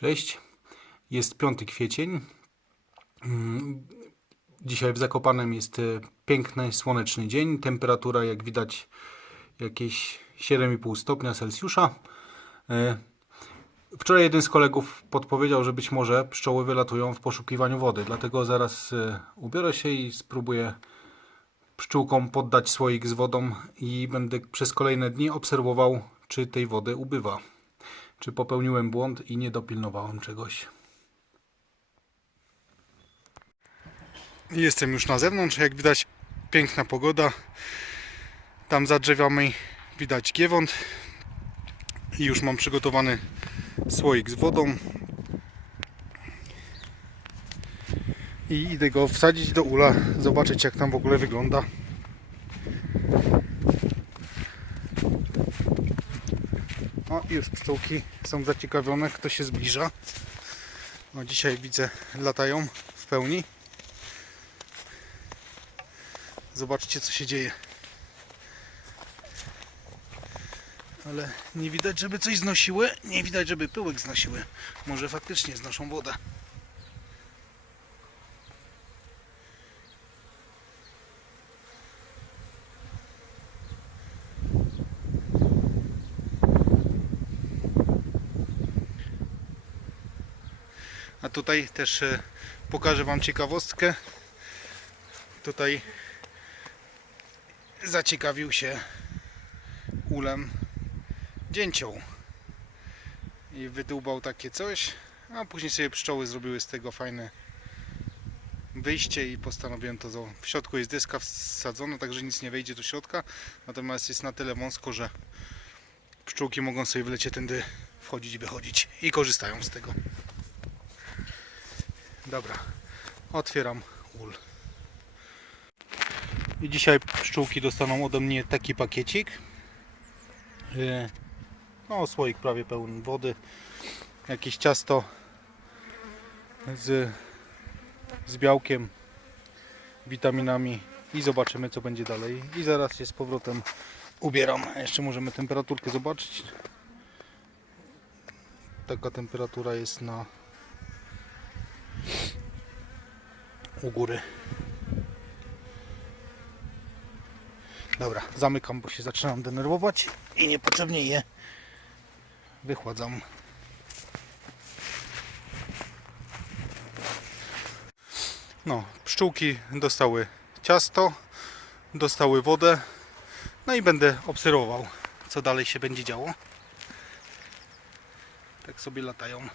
Cześć. Jest 5 kwiecień. Mm, Dzisiaj w Zakopanem jest e, piękny, słoneczny dzień. Temperatura, jak widać, jakieś 7,5 stopnia Celsjusza. E, Wczoraj jeden z kolegów podpowiedział, że być może pszczoły wylatują w poszukiwaniu wody. Dlatego zaraz e, ubiorę się i spróbuję pszczółkom poddać słoik z wodą i będę przez kolejne dni obserwował, czy tej wody ubywa. Czy popełniłem błąd i nie dopilnowałem czegoś. Jestem już na zewnątrz, jak widać piękna pogoda. Tam za drzewami widać giewont. I już mam przygotowany słoik z wodą. I idę go wsadzić do ula, zobaczyć jak tam w ogóle wygląda. O, już pszczółki są zaciekawione, kto się zbliża. No, dzisiaj widzę, latają w pełni. Zobaczcie, co się dzieje. Ale nie widać, żeby coś znosiły. Nie widać, żeby pyłek znosiły. Może faktycznie znoszą wodę. A tutaj też e, pokażę Wam ciekawostkę. Tutaj zaciekawił się ulem dzięcioł i wydłubał takie coś, a później sobie pszczoły zrobiły z tego fajne wyjście i postanowiłem to. W środku jest deska wsadzona, także nic nie wejdzie do środka, natomiast jest na tyle wąsko, że pszczółki mogą sobie w lecie tędy wchodzić i wychodzić i korzystają z tego. Dobra, otwieram ul. I dzisiaj pszczółki dostaną ode mnie taki pakiecik. Yy, No, słoik prawie pełny wody. Jakieś ciasto z, z białkiem, witaminami i zobaczymy co będzie dalej. I zaraz się z powrotem ubieram. Jeszcze możemy temperaturkę zobaczyć. Taka temperatura jest na u góry. Dobra, zamykam, bo się zaczynam denerwować i niepotrzebnie je wychładzam. No, pszczółki dostały ciasto, dostały wodę, no i będę obserwował, co dalej się będzie działo. Tak sobie latają.